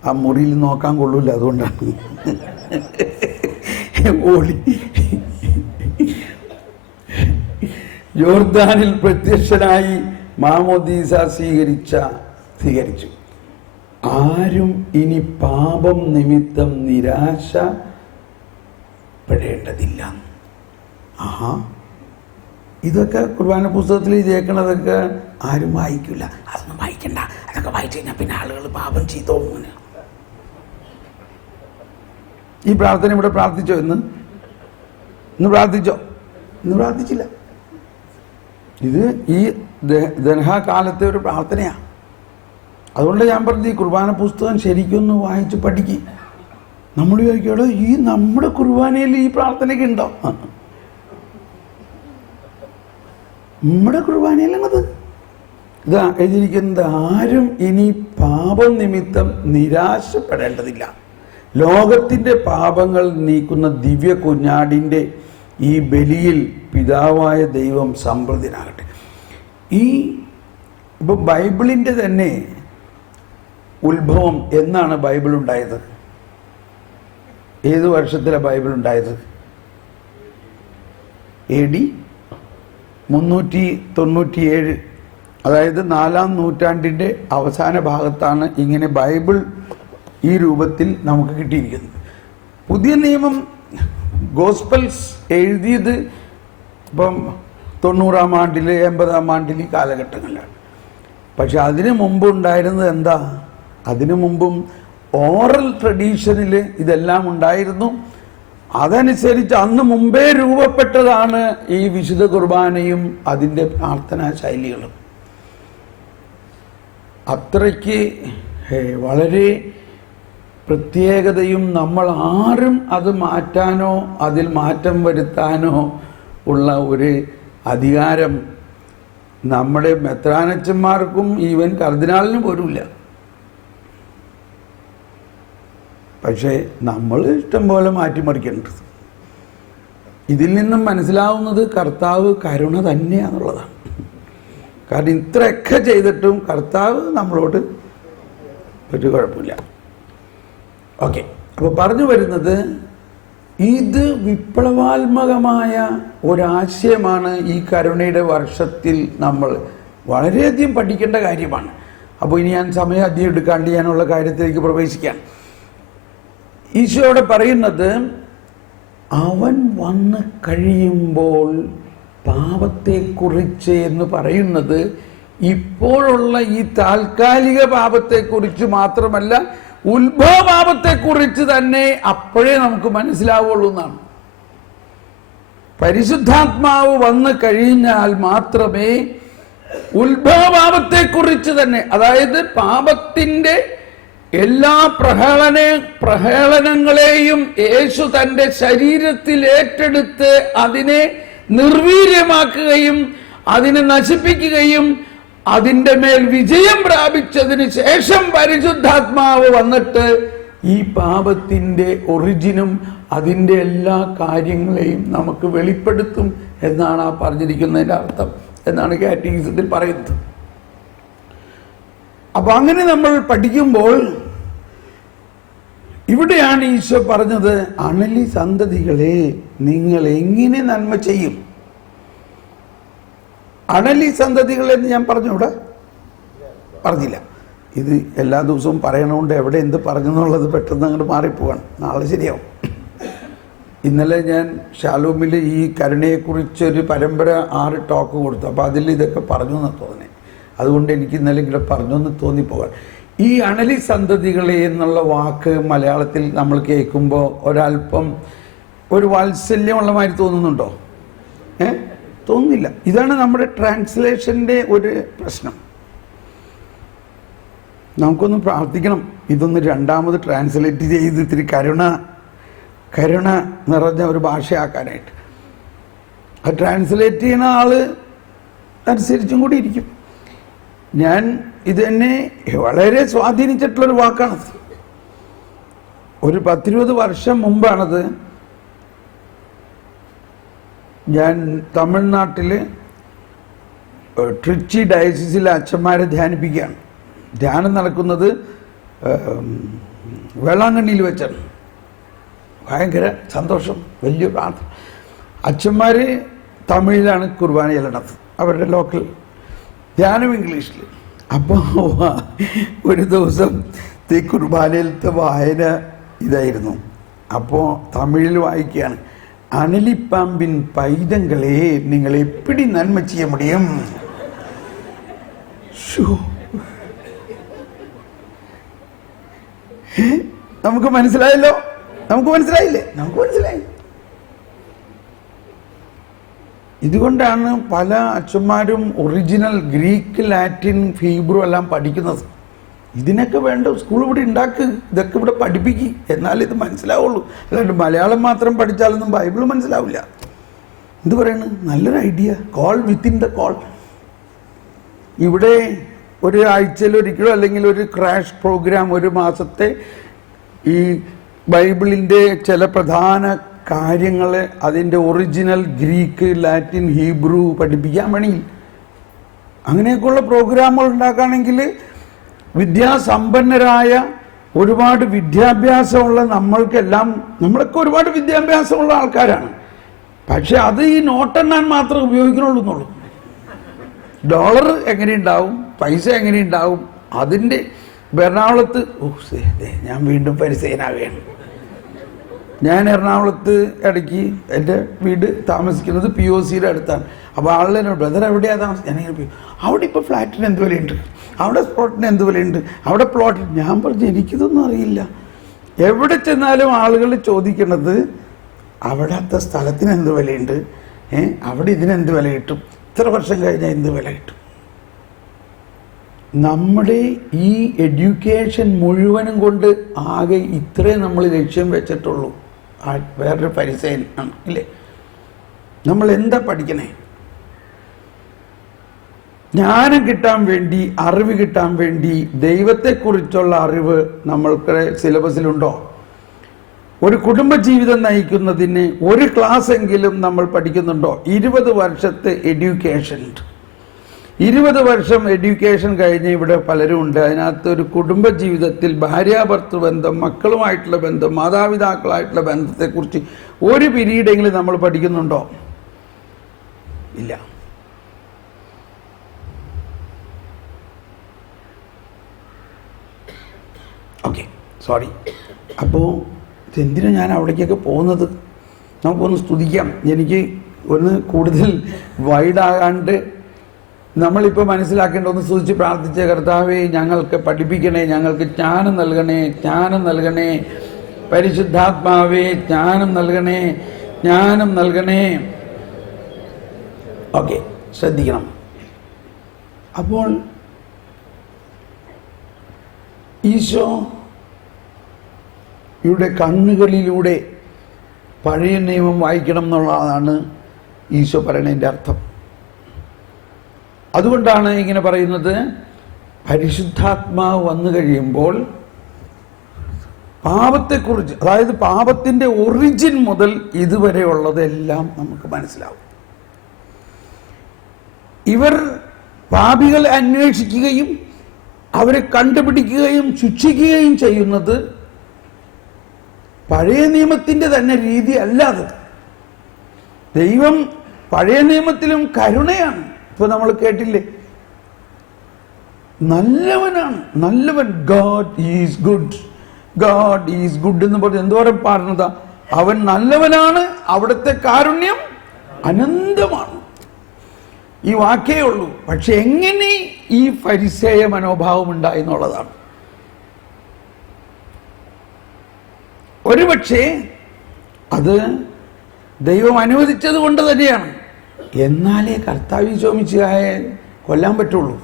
ആ മുറിയിൽ നോക്കാൻ കൊള്ളൂല, അതുകൊണ്ടാണ് ഓടി. യോർദാനിൽ പ്രത്യക്ഷനായി മാമോദീസ സ്വീകരിച്ചു. ആരും ഇനി പാപം നിമിത്തം നിരാശപ്പെടേണ്ടതില്ല. ആഹാ, ഇതൊക്കെ കുർബാന പുസ്തകത്തിൽ എഴുതിയേക്കണതൊക്കെ ആരും വായിക്കില്ല. അതൊന്നും വായിക്കണ്ട, അതൊക്കെ വായിച്ചു കഴിഞ്ഞാൽ പിന്നെ ആളുകൾ പാപം ചെയ്തോ. ഈ പ്രാർത്ഥന ഇവിടെ പ്രാർത്ഥിച്ചോ? ഇന്ന് പ്രാർത്ഥിച്ചോ? ഇന്ന് പ്രാർത്ഥിച്ചില്ല. ഇത് ഈ ദർഹാകാലത്തെ ഒരു പ്രാർത്ഥനയാണ്. അതുകൊണ്ട് ഞാൻ പറഞ്ഞു, ഈ കുർബാന പുസ്തകം ശരിക്കൊന്ന് വായിച്ച് പഠിക്കും. നമ്മൾ ചോദിക്കോടോ, ഈ നമ്മുടെ കുർബാനയിൽ ഈ പ്രാർത്ഥനയ്ക്ക് ഉണ്ടോ? നമ്മുടെ കുർബാനയിലത് ഇതാ എഴുതിയിരിക്കുന്നത്, ആരും ഇനി പാപം നിമിത്തം നിരാശപ്പെടേണ്ടതില്ല. ലോകത്തിൻ്റെ പാപങ്ങൾ നീക്കുന്ന ദിവ്യ കുഞ്ഞാടിൻ്റെ ഈ ബലിയിൽ പിതാവായ ദൈവം സംപ്രീതനാകട്ടെ. ഇപ്പം ബൈബിളിൻ്റെ തന്നെ ഉത്ഭവം എന്നാണ് ബൈബിൾ ഉണ്ടായത്? ഏത് വർഷത്തിലാണ് ബൈബിൾ ഉണ്ടായത്? AD 397, അതായത് 4-ാം നൂറ്റാണ്ടിൻ്റെ അവസാന ഭാഗത്താണ് ഇങ്ങനെ ബൈബിൾ ഈ രൂപത്തിൽ നമുക്ക് കിട്ടിയിരിക്കുന്നത്. പുതിയ നിയമം ഗോസ്പൽസ് എഴുതിയത് ഇപ്പം 90-ാം ആണ്ടിൽ 80-ാം ആണ്ടിൽ ഈ കാലഘട്ടങ്ങളിലാണ്. പക്ഷെ അതിനു മുമ്പ് ഉണ്ടായിരുന്നത് എന്താ? അതിനു മുമ്പും ഓറൽ ട്രഡീഷനിൽ ഇതെല്ലാം ഉണ്ടായിരുന്നു. അതനുസരിച്ച് അന്ന് മുമ്പേ രൂപപ്പെട്ടതാണ് ഈ വിശുദ്ധ കുർബാനയും അതിൻ്റെ പ്രാർത്ഥനാ ശൈലികളും. അത്രയ്ക്ക് വളരെ പ്രത്യേകതയും നമ്മൾ ആരും അത് മാറ്റാനോ അതിൽ മാറ്റം വരുത്താനോ ഉള്ള ഒരു അധികാരം നമ്മുടെ മെത്രാനച്ചന്മാർക്കും ഈവൻ കർദിനാളിനും പോലുമില്ല. പക്ഷേ നമ്മൾ ഇഷ്ടം പോലെ മാറ്റിമറിക്കേണ്ടത്. ഇതിൽ നിന്നും മനസ്സിലാവുന്നത് കർത്താവ് കരുണ തന്നെയാണെന്നുള്ളതാണ്. കാരണം ഇത്രയൊക്കെ ചെയ്തിട്ടും കർത്താവ് നമ്മളോട് ഒരു കുഴപ്പമില്ല. ഓക്കെ, അപ്പോൾ പറഞ്ഞു വരുന്നത്, ഇത് വിപ്ലവാത്മകമായ ഒരാശയമാണ്. ഈ കരുണയുടെ വർഷത്തിൽ നമ്മൾ വളരെയധികം പഠിക്കേണ്ട കാര്യമാണ്. അപ്പോൾ ഇനി ഞാൻ സമയം അധികം എടുക്കാണ്ട് ഞാനുള്ള കാര്യത്തിലേക്ക് പ്രവേശിക്കാം. ഈശോയോട് പറയുന്നത്, അവൻ വന്ന് കഴിയുമ്പോൾ പാപത്തെക്കുറിച്ച് എന്ന് പറയുന്നത് ഇപ്പോഴുള്ള ഈ താൽക്കാലിക പാപത്തെക്കുറിച്ച് മാത്രമല്ല, ഉത്ഭവ പാപത്തെക്കുറിച്ച് തന്നെ അപ്പോഴേ നമുക്ക് മനസ്സിലാവുള്ളൂ എന്നാണ്. പരിശുദ്ധാത്മാവ് വന്ന് കഴിഞ്ഞാൽ മാത്രമേ ഉത്ഭവ പാപത്തെക്കുറിച്ച് തന്നെ, അതായത് പാപത്തിൻ്റെ എല്ലാ പ്രഹേളനങ്ങളെയും യേശു തൻ്റെ ശരീരത്തിൽ ഏറ്റെടുത്ത് അതിനെ നിർവീര്യമാക്കുകയും അതിനെ നശിപ്പിക്കുകയും അതിൻ്റെ മേൽ വിജയം പ്രാപിച്ചതിന് ശേഷം പരിശുദ്ധാത്മാവ് വന്നിട്ട് ഈ പാപത്തിൻ്റെ ഒറിജിനും അതിൻ്റെ എല്ലാ കാര്യങ്ങളെയും നമുക്ക് വെളിപ്പെടുത്തും എന്നാണ് ആ പറഞ്ഞിരിക്കുന്നതിൻ്റെ അർത്ഥം എന്നാണ് കാറ്റഗിസത്തിൽ പറയുന്നത്. അപ്പം അങ്ങനെ നമ്മൾ പഠിക്കുമ്പോൾ ഇവിടെയാണ് ഈശോ പറഞ്ഞത്, അണലി സന്തതികളെ നിങ്ങൾ എങ്ങനെ നന്മ ചെയ്യും? അണലി സന്തതികളെന്ന് ഞാൻ പറഞ്ഞു, ഇവിടെ പറഞ്ഞില്ല. ഇത് എല്ലാ ദിവസവും പറയണോണ്ട് എവിടെ എന്ത് പറഞ്ഞു എന്നുള്ളത് പെട്ടെന്ന് അങ്ങോട്ട് മാറിപ്പോവാണ്. നാളെ ശരിയാവും. ഇന്നലെ ഞാൻ ഷാലോമിൽ ഈ കരുണയെക്കുറിച്ചൊരു പരമ്പര 6 ടോക്ക് കൊടുത്തു. അപ്പോൾ അതിൽ ഇതൊക്കെ പറഞ്ഞു എന്ന് തോന്നി. അതുകൊണ്ട് എനിക്ക് ഇന്നലെ ഇങ്ങനെ പറഞ്ഞു എന്ന് തോന്നിപ്പോകാൻ. ഈ അണലി സന്തതികളെ എന്നുള്ള വാക്ക് മലയാളത്തിൽ നമ്മൾ കേൾക്കുമ്പോൾ ഒരല്പം ഒരു വാത്സല്യമുള്ള മാതിരി തോന്നുന്നുണ്ടോ? തോന്നുന്നില്ല. ഇതാണ് നമ്മുടെ ട്രാൻസ്ലേഷൻ്റെ ഒരു പ്രശ്നം. നമുക്കൊന്ന് പ്രാർത്ഥിക്കണം ഇതൊന്ന് രണ്ടാമത് ട്രാൻസ്ലേറ്റ് ചെയ്ത് ഇത്തിരി കരുണ നിറഞ്ഞ ഒരു ഭാഷയാക്കാനായിട്ട്. ആ ട്രാൻസ്ലേറ്റ് ചെയ്യുന്ന ആൾ അനുസരിച്ചും കൂടി ഇരിക്കും. ഞാൻ ഇത് തന്നെ വളരെ സ്വാധീനിച്ചിട്ടുള്ളൊരു വാക്കാണത്. ഒരു 10-20 വർഷം മുമ്പാണത്. ഞാൻ തമിഴ്നാട്ടിൽ ട്രിച്ചി ഡയസിസിലെ അച്ഛന്മാരെ ധ്യാനിപ്പിക്കുകയാണ്. ധ്യാനം നടക്കുന്നത് വേളാങ്കണ്ണിയിൽ വെച്ചാണ്. ഭയങ്കര സന്തോഷം, വലിയ പ്രാർത്ഥന. അച്ഛന്മാർ തമിഴിലാണ് കുർബാന ചെല്ലണത്, അവരുടെ ലോക്കൽ, ധ്യാനം ഇംഗ്ലീഷിൽ. അപ്പോൾ ഒരു ദിവസം കുർബാനയിലത്തെ വായന ഇതായിരുന്നു. അപ്പോൾ തമിഴിൽ വായിക്കുകയാണ്. அனலிப்பாம்பின் பைதங்களே நீங்கள் எப்படி நன்மை செய்ய முடியும்? നമുക്ക് മനസ്സിലായല്ലോ, നമുക്ക് മനസ്സിലായില്ലേ? നമുക്ക് മനസ്സിലായി. ഇതുകൊണ്ടാണ് പല അച്ഛന്മാരും ഒറിജിനൽ ഗ്രീക്ക്, ലാറ്റിൻ, ഹീബ്രു എല്ലാം പഠിക്കുന്നത്. ഇതിനൊക്കെ വേണ്ട സ്കൂൾ ഇവിടെ ഉണ്ടാക്ക്, ഇതൊക്കെ ഇവിടെ പഠിപ്പിക്കുക, എന്നാലേ ഇത് മനസ്സിലാവുള്ളൂ. അല്ലാണ്ട് മലയാളം മാത്രം പഠിച്ചാലൊന്നും ബൈബിൾ മനസ്സിലാവില്ല. എന്ത് പറയണ്? നല്ലൊരു idea. Call within the call. ഇവിടെ ഒരു ആഴ്ചയിൽ ഒരിക്കലോ അല്ലെങ്കിൽ ഒരു ക്രാഷ് പ്രോഗ്രാം, ഒരു മാസത്തെ ഈ ബൈബിളിൻ്റെ ചില പ്രധാന കാര്യങ്ങൾ, അതിൻ്റെ ഒറിജിനൽ ഗ്രീക്ക്, ലാറ്റിൻ, ഹീബ്രു പഠിപ്പിക്കാൻ വേണമെങ്കിൽ അങ്ങനെയൊക്കെയുള്ള പ്രോഗ്രാമുകൾ ഉണ്ടാക്കുകയാണെങ്കിൽ വിദ്യാസമ്പന്നരായ ഒരുപാട് വിദ്യാഭ്യാസമുള്ള നമ്മളൊക്കെ ഒരുപാട് വിദ്യാഭ്യാസമുള്ള ആൾക്കാരാണ്. പക്ഷെ അത് ഈ നോട്ടെണ്ണാൻ മാത്രം ഉപയോഗിക്കണുള്ളൂ എന്നുള്ളൂ. ഡോളർ എങ്ങനെയുണ്ടാവും, പൈസ എങ്ങനെയുണ്ടാവും, അതിൻ്റെ എറണാകുളത്ത് ഞാൻ വീണ്ടും പരിസയനാവുകയാണ്. ഞാൻ എറണാകുളത്ത് ഇടയ്ക്ക് എൻ്റെ വീട് താമസിക്കുന്നത് POCയുടെ അടുത്താണ്. അപ്പോൾ ആളുടെ ബ്രദർ എവിടെയാണ് താമസിക്കുന്നത്? ഞാനിങ്ങനെ അവിടെ ഇപ്പോൾ ഫ്ലാറ്റിന് എന്ത് വിലയുണ്ട്, അവിടെ സ്പോട്ടിന് എന്ത് വിലയുണ്ട്, അവിടെ പ്ലോട്ടിന്. ഞാൻ പറഞ്ഞു എനിക്കിതൊന്നും അറിയില്ല. എവിടെ ചെന്നാലും ആളുകൾ ചോദിക്കുന്നത് അവിടത്തെ സ്ഥലത്തിന് എന്ത് വിലയുണ്ട്, അവിടെ ഇതിനെന്ത് വില കിട്ടും, ഇത്ര വർഷം കഴിഞ്ഞാൽ എന്ത് വില കിട്ടും. നമ്മുടെ ഈ എഡ്യൂക്കേഷൻ മുഴുവനും കൊണ്ട് ആകെ ഇത്രേ നമ്മൾ ലക്ഷ്യം വെച്ചിട്ടുള്ളൂ. വേറൊരു പരിസയൻ ആണ് ഇല്ലേ? നമ്മൾ എന്താ പഠിക്കണേ? ജ്ഞാനം കിട്ടാൻ വേണ്ടി, അറിവ് കിട്ടാൻ വേണ്ടി, ദൈവത്തെക്കുറിച്ചുള്ള അറിവ് നമ്മൾക്ക് സിലബസിലുണ്ടോ? ഒരു കുടുംബജീവിതം നയിക്കുന്നതിന് ഒരു ക്ലാസ് എങ്കിലും നമ്മൾ പഠിക്കുന്നുണ്ടോ? 20 വർഷത്തെ എഡ്യൂക്കേഷൻ. 20 വർഷം എഡ്യൂക്കേഷൻ കഴിഞ്ഞ് ഇവിടെ പലരും ഉണ്ട്. അതിനകത്ത് ഒരു കുടുംബജീവിതത്തിൽ ഭാര്യാഭർത്തൃ ബന്ധം, മക്കളുമായിട്ടുള്ള ബന്ധം, മാതാപിതാക്കളായിട്ടുള്ള ബന്ധത്തെക്കുറിച്ച് ഒരു പീരീഡെങ്കിലും നമ്മൾ പഠിക്കുന്നുണ്ടോ? ഇല്ല. Okay, sorry. അപ്പോൾ എന്തിനാണ് ഞാൻ അവിടേക്കൊക്കെ പോകുന്നത്? നമുക്കൊന്ന് സ്തുതിക്കാം. എനിക്ക് ഒന്ന് കൂടുതൽ വൈഡാകാണ്ട് നമ്മളിപ്പോൾ മനസ്സിലാക്കേണ്ട ഒന്ന് സ്തുതിച്ച് പ്രാർത്ഥിച്ച കർത്താവേ, ഞങ്ങൾക്ക് പഠിപ്പിക്കണേ, ഞങ്ങൾക്ക് ജ്ഞാനം നൽകണേ, ജ്ഞാനം നൽകണേ, പരിശുദ്ധാത്മാവേ ജ്ഞാനം നൽകണേ, ജ്ഞാനം നൽകണേ. ഓക്കെ, ശ്രദ്ധിക്കണം. അപ്പോൾ ഈശോയുടെ കണ്ണുകളിലൂടെ പഴയ നിയമം വായിക്കണം എന്നുള്ളതാണ് ഈശോ പറയുന്നതിൻ്റെ അർത്ഥം. അതുകൊണ്ടാണ് ഇങ്ങനെ പറയുന്നത്, പരിശുദ്ധാത്മാവ് വന്നു കഴിയുമ്പോൾ പാപത്തെക്കുറിച്ച്, അതായത് പാപത്തിൻ്റെ ഒറിജിൻ മുതൽ ഇതുവരെ ഉള്ളതെല്ലാം നമുക്ക് മനസ്സിലാവും. ഇവർ പാപികളെ അന്വേഷിക്കുകയും അവരെ കണ്ടുപിടിക്കുകയും ശിക്ഷിക്കുകയും ചെയ്യുന്നത് പഴയ നിയമത്തിൻ്റെ തന്നെ രീതി അല്ലാതെ. ദൈവം പഴയ നിയമത്തിലും കരുണയാണ്. ഇപ്പൊ നമ്മൾ കേട്ടില്ലേ, നല്ലവനാണ്, നല്ലവൻ. God is good, God is good എന്ന് പറഞ്ഞ് എന്തോരം പാടുന്നതാ. അവൻ നല്ലവനാണ്, അവിടുത്തെ കാരുണ്യം അനന്തമാണ്. ഈ വാക്കേ ഉള്ളൂ. പക്ഷെ എങ്ങനെ ഈ ഫരിസേയ മനോഭാവം ഉണ്ടായി എന്നുള്ളതാണ്. ഒരുപക്ഷെ അത് ദൈവം അനുവദിച്ചത് കൊണ്ട് തന്നെയാണ്. എന്നാലേ കർത്താവ് ഈശോ മിശിഹായെ കൊല്ലാൻ പറ്റുള്ളൂ.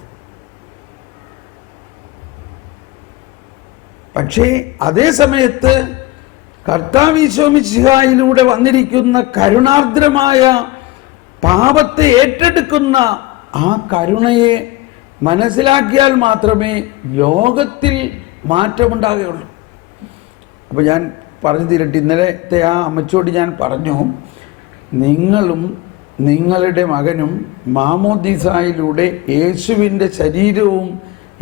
പക്ഷേ അതേ സമയത്ത് കർത്താവ് ഈശോ മിശിഹായിലൂടെ വന്നിരിക്കുന്ന കരുണാർദ്രമായ പാപത്തെ ഏറ്റെടുക്കുന്ന ആ കരുണയെ മനസ്സിലാക്കിയാൽ മാത്രമേ ലോകത്തിൽ മാറ്റമുണ്ടാകുകയുള്ളൂ. അപ്പോൾ ഞാൻ പറഞ്ഞു തീരട്ടെ. ഇന്നലത്തെ ആ അമ്മച്ചോട് ഞാൻ പറഞ്ഞു, നിങ്ങളും നിങ്ങളുടെ മകനും മാമോദീസായിലൂടെ യേശുവിൻ്റെ ശരീരവും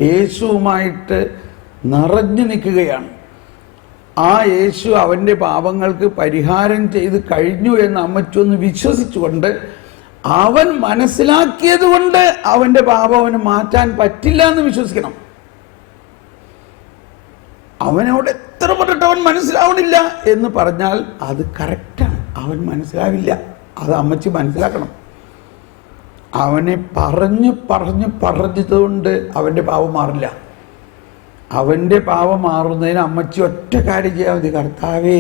യേശുവുമായിട്ട് നിറഞ്ഞു നിൽക്കുകയാണ്. ആ യേശു അവൻ്റെ പാപങ്ങൾക്ക് പരിഹാരം ചെയ്ത് കഴിഞ്ഞു എന്ന് അമ്മച്ചൊന്ന് വിശ്വസിച്ചുകൊണ്ട്, അവൻ മനസ്സിലാക്കിയത് കൊണ്ട് അവൻ്റെ പാപം അവന് മാറ്റാൻ പറ്റില്ല എന്ന് വിശ്വസിക്കണം. അവനോട് എത്ര പറഞ്ഞിട്ട് അവൻ മനസ്സിലാവണില്ല എന്ന് പറഞ്ഞാൽ അത് കറക്റ്റാണ്. അവൻ മനസ്സിലാവില്ല. അത് അമ്മച്ചി മനസ്സിലാക്കണം. അവനെ പറഞ്ഞതുകൊണ്ട് അവൻ്റെ പാപം മാറില്ല. അവൻ്റെ പാപം മാറുന്നതിന് അമ്മച്ചി ഒറ്റ കാര്യം ചെയ്യാൻ മതി. കർത്താവേ,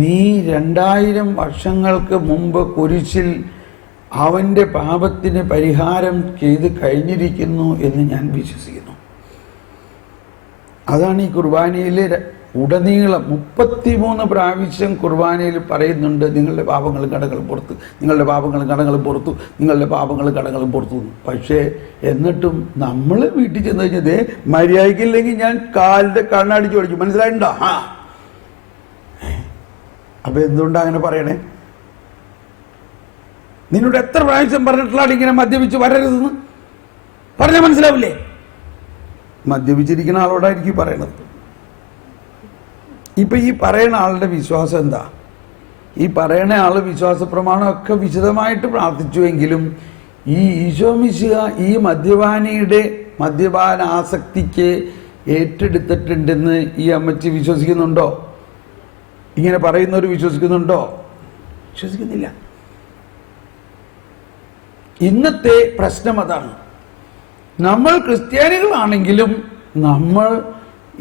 നീ 2000 വർഷങ്ങൾക്ക് മുമ്പ് കുരിശിൽ അവൻ്റെ പാപത്തിന് പരിഹാരം ചെയ്ത് കഴിഞ്ഞിരിക്കുന്നു എന്ന് ഞാൻ വിശ്വസിക്കുന്നു. അതാണ് ഈ കുർബാനയിൽ ഉടനീളം 33 പ്രാവശ്യം കുർബാനയിൽ പറയുന്നുണ്ട്, നിങ്ങളുടെ പാപങ്ങളും കടങ്ങളും പുറത്ത്, നിങ്ങളുടെ പാപങ്ങളും കടങ്ങളും പുറത്തു, നിങ്ങളുടെ പാപങ്ങളും കടങ്ങളും പുറത്തു. പക്ഷേ എന്നിട്ടും നമ്മൾ വീട്ടിൽ ചെന്ന് കഴിഞ്ഞത് മര്യാദയ്ക്കില്ലെങ്കിൽ ഞാൻ കാലിൻ്റെ കണ്ണടിച്ച് ഓടിക്കും. മനസ്സിലായിട്ടുണ്ടോ? അപ്പം എന്തുകൊണ്ടാണ് അങ്ങനെ പറയണേ? നിന്നോട് എത്ര പ്രാവശ്യം പറഞ്ഞിട്ടുള്ളതാണ് ഇങ്ങനെ മദ്യപിച്ച് വരരുതെന്ന്? പറഞ്ഞാൽ മനസ്സിലാവില്ലേ? മദ്യപിച്ചിരിക്കുന്ന ആളോടായിരിക്കും പറയണത്. ഇപ്പം ഈ പറയുന്ന ആളുടെ വിശ്വാസം എന്താ? ഈ പറയുന്ന ആൾ വിശ്വാസ പ്രമാണമൊക്കെ വിശദമായിട്ട് പ്രാർത്ഥിച്ചുവെങ്കിലും ഈ ഈശോ മിശിഹ ഈ മദ്യപാനിയുടെ മദ്യപാന ആസക്തിക്ക് ഏറ്റെടുത്തിട്ടുണ്ടെന്ന് ഈ അമ്മച്ചി വിശ്വസിക്കുന്നുണ്ടോ? ഇങ്ങനെ പറയുന്നവർ വിശ്വസിക്കുന്നുണ്ടോ? വിശ്വസിക്കുന്നില്ല. ഇന്നത്തെ പ്രശ്നം അതാണ്. നമ്മൾ ക്രിസ്ത്യാനികളാണെങ്കിലും നമ്മൾ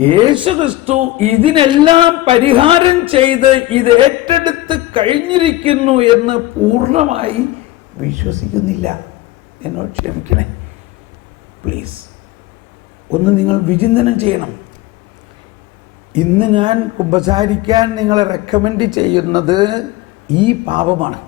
യേശു ക്രിസ്തു ഇതിനെല്ലാം പരിഹാരം ചെയ്ത് ഇത് ഏറ്റെടുത്ത് കഴിഞ്ഞിരിക്കുന്നു എന്ന് പൂർണ്ണമായി വിശ്വസിക്കുന്നില്ല. എന്നോട് ക്ഷമിക്കണേ പ്ലീസ്. ഒന്ന് നിങ്ങൾ വിചിന്തനം ചെയ്യണം. ഇന്ന് ഞാൻ കുമ്പസാരിക്കാൻ നിങ്ങളെ റെക്കമെൻഡ് ചെയ്യുന്നത് ഈ പാപമാണ്.